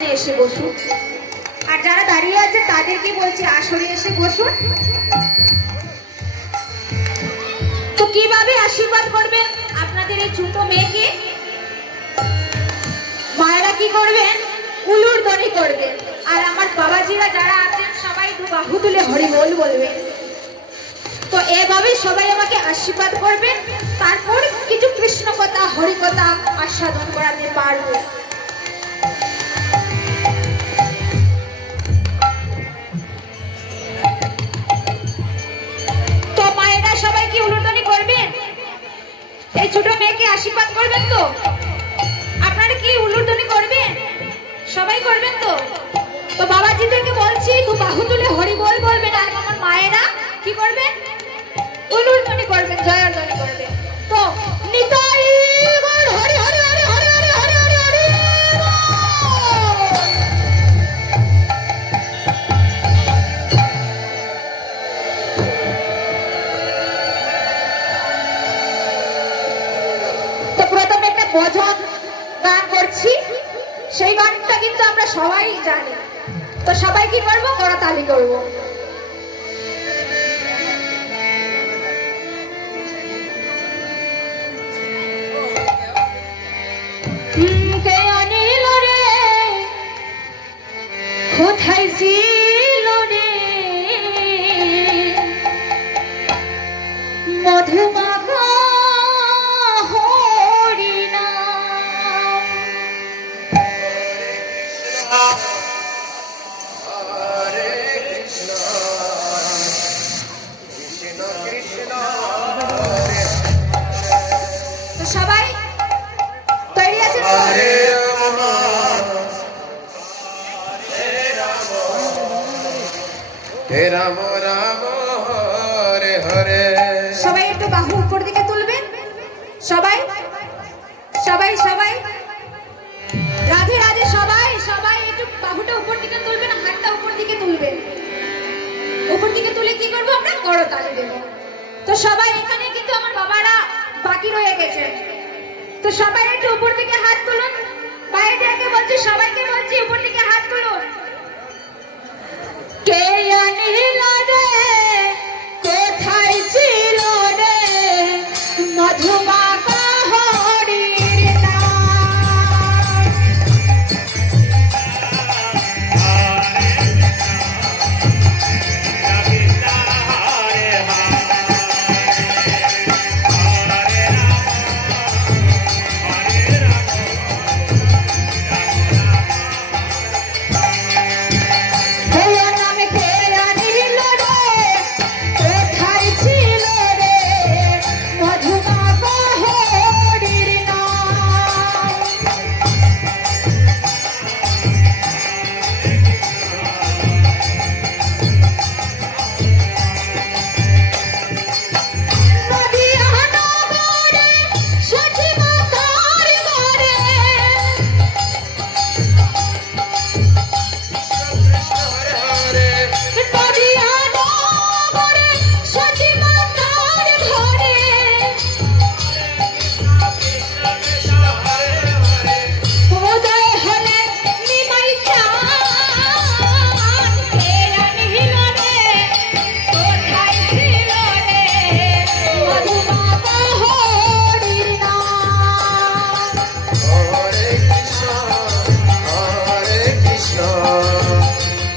এসে বসুন। আর যারা দাঁড়িয়ে আছে তাদেরকে বলছি আসরে এসে বসুন। তো কিভাবে আশীর্বাদ করবেন আপনাদের এই ছোট মেয়েকে? মায়েরা কি করবেন? উলুর ধ্বনি করবেন। আর আমার বাবাজিরা যারা আছেন সবাই দু বাহু তুলে হরি বল বলবেন। তো এভাবে সবাই আমাকে আশীর্বাদ করবেন, তারপর কিছু কৃষ্ণ কথা হরি কথা আস্বাদন করাতে পারবো। তো মায়েরা সবাই কি উলুধ্বনি করবেন? এই ছোট মেয়েকে আশীর্বাদ করবেন তো? আপনারা কি উলুধ্বনি করবেন? সবাই করবেন তো? তো বাবাজিদেরকে বলছি দু বাহু তুলে হরি বল বলবেন। আর আমার মায়েরা কি করবেন? উলুধ্বনি করবেন, জয়ের ধ্বনি করবেন। তো নিতাই গৌর হরি হরি হরি হরি হরি হরি হরি হরি। তো প্রথমে একটা ভজন গান করছি, সেই গানটা কিন্তু আমরা সবাই জানি। তো সবাই কি করবো? করতালি করবো। কোথায় ছিল রে মধুমাখা হরিনাম? হরে কৃষ্ণ কৃষ্ণ কৃষ্ণ হরে তো সবাই তৈরি আছেন তো? হরে রাম হে রাম রাম হরে হরে। সবাই একটু বাহু উপর দিকে তুলবেন। সবাই সবাই সবাই রাধে রাধে। সবাই সবাই একটু বাহুটা উপর দিকে তুলবেন, হাতটা উপর দিকে তুলবেন। উপর দিকে তুলে কি করবো? আমরা করতালি দেব। তো সবাই এখানে কিন্তু আমার বাবারা বাকি রয়ে গেছে। তো সবাই একটু উপর দিকে হাত তুলুন। বাইরেকে বলছি, সবাইকে বলছি উপর দিকে হাত তুলুন। কে আনিল রে কোথায় ছিল রে মধুমাখা হরির নাম?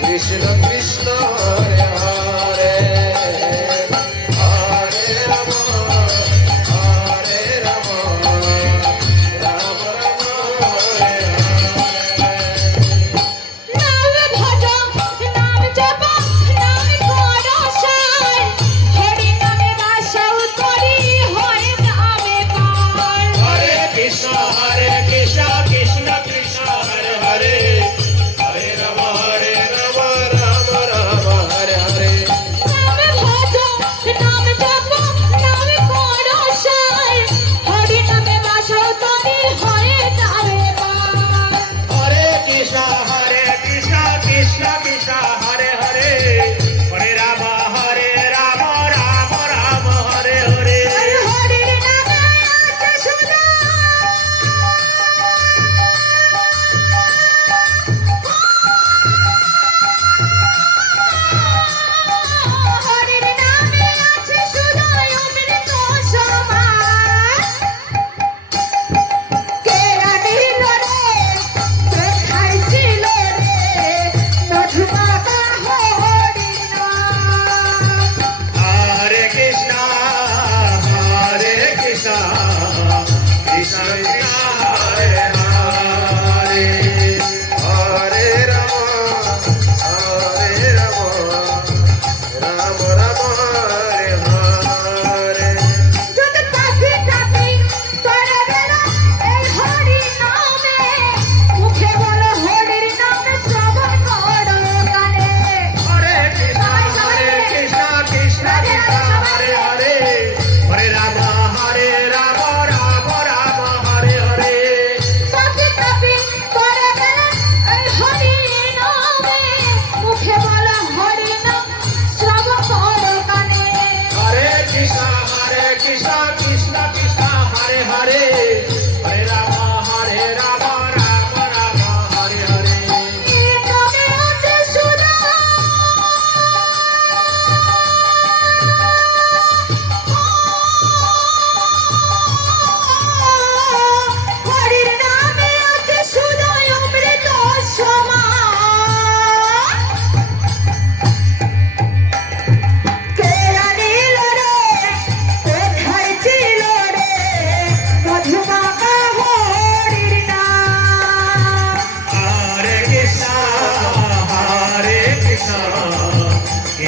কৃষ্ণ কৃষ্ণ হরে হরে হরে রাম হরে রাম রাম রাম হরে নাম ভজ নাম জপ নাম করসাই, হরি নামে বাসাও করি হয় নামে পার। হরে কৃষ্ণ কৃষ্ণ কৃষ্ণ হরে হরে হরে রাম রাম রাম রাম হরে হরে।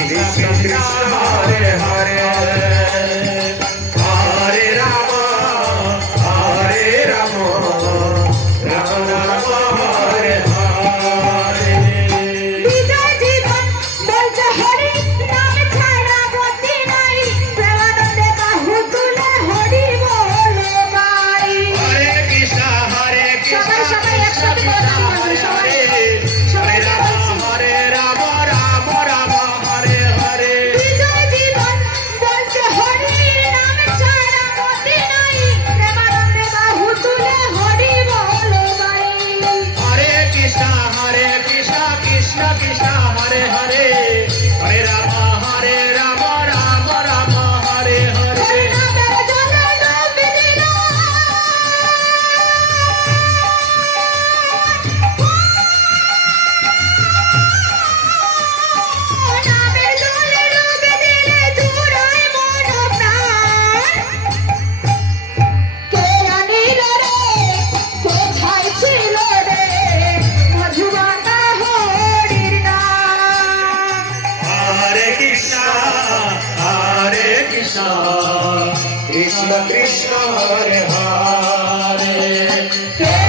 কৃষ্ণ কৃষ্ণ হরে হরে হরে রাম রাম রাম হরে হরে বিজয় জীবন বলছে হরি নাম ছাড়া গতি নাই প্রেমানন্দে বাহু তুলে হরি বলে গাই হরে কৃষ্ণ সবাই একসাথে কথা বলবে সবাই হরে রাম রাম রাম হরে হরে বিজয় জীবন বলছে হরি নাম ছাড়া গতি নাই প্রেমানন্দে বাহু তুলে হরি বলে গাই হরে কৃষ্ণ কৃষ্ণ কৃষ্ণ হরে হরে হরে রাম রাম রাম হরে হরে নামের জলে ডুবে দিল নামের জলে ডুবে দিলে জুড়ায় মন প্রাণ কে আনিল রে কোথায় ছিল রে মধুবাতা হরির নাম হরে কৃষ্ণ কৃষ্ণ কৃষ্ণ হরে হরে কে